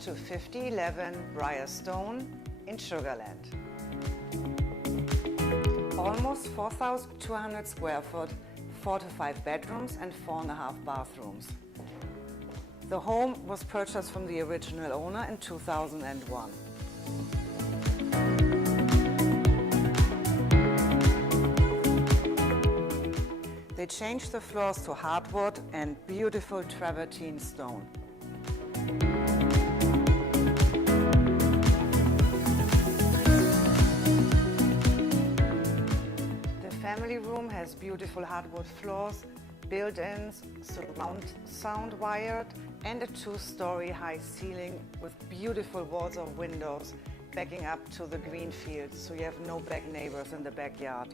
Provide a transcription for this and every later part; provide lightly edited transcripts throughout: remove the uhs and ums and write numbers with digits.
to 5011 Briar in Sugar Land. Almost 4,200 square foot, 4 to 5 bedrooms and 4.5 bathrooms. The home was purchased from the original owner in 2001. They changed the floors to hardwood and beautiful travertine stone. The family room has beautiful hardwood floors, built-ins, surround sound wired, and a 2-story high ceiling with beautiful walls of windows backing up to the green field, so you have no back neighbors in the backyard.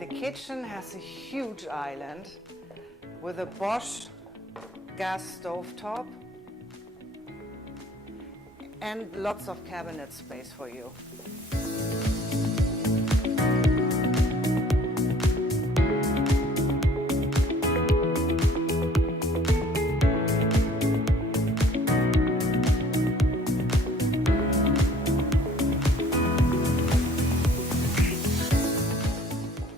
The kitchen has a huge island with a Bosch gas stovetop and lots of cabinet space for you.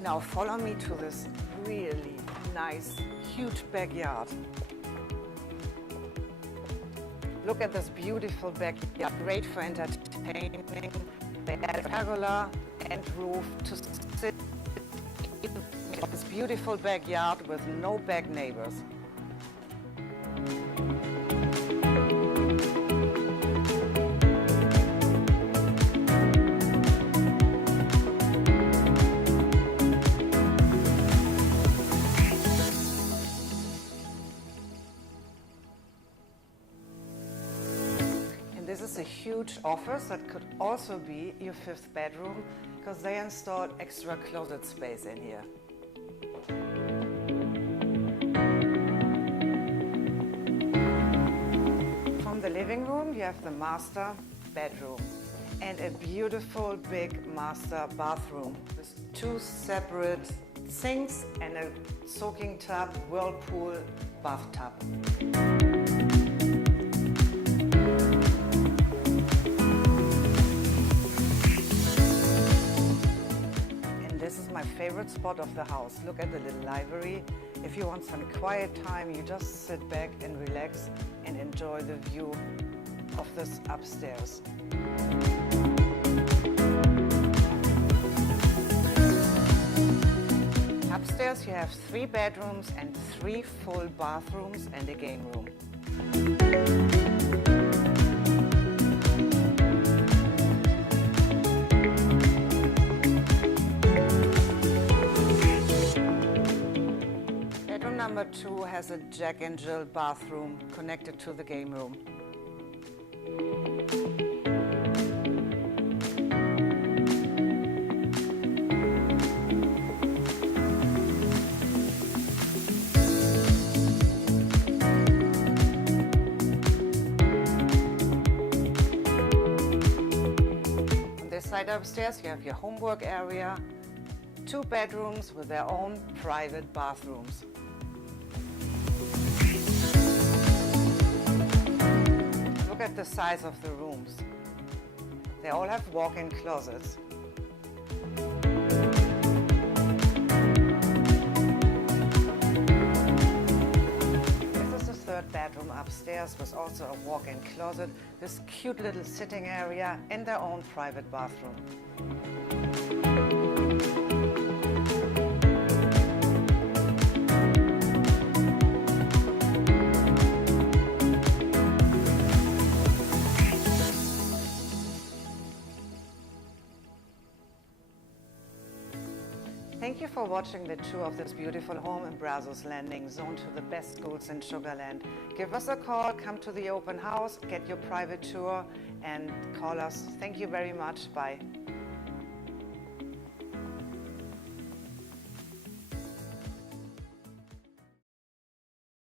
Now follow me to this really nice, huge backyard. Look at this beautiful backyard, great for entertaining. They have a pergola and roof to sit in this beautiful backyard with no back neighbors. This is a huge office that could also be your 5th bedroom because they installed extra closet space in here. From the living room you have the master bedroom and a beautiful big master bathroom with 2 separate sinks and a soaking tub, whirlpool bathtub. This is my favorite spot of the house. Look at the little library. If you want some quiet time, you just sit back and relax and enjoy the view of this upstairs. Upstairs you have 3 bedrooms and 3 full bathrooms and a game room. Number 2 has a Jack and Jill bathroom connected to the game room. On this side upstairs you have your homework area, 2 bedrooms with their own private bathrooms. Look at the size of the rooms. They all have walk-in closets. This is the 3rd bedroom upstairs with also a walk-in closet, this cute little sitting area and their own private bathroom. Thank you for watching the tour of this beautiful home in Brazos Landing, zoned to the best schools in Sugar Land. Give us a call, come to the open house, get your private tour and call us. Thank you very much. Bye.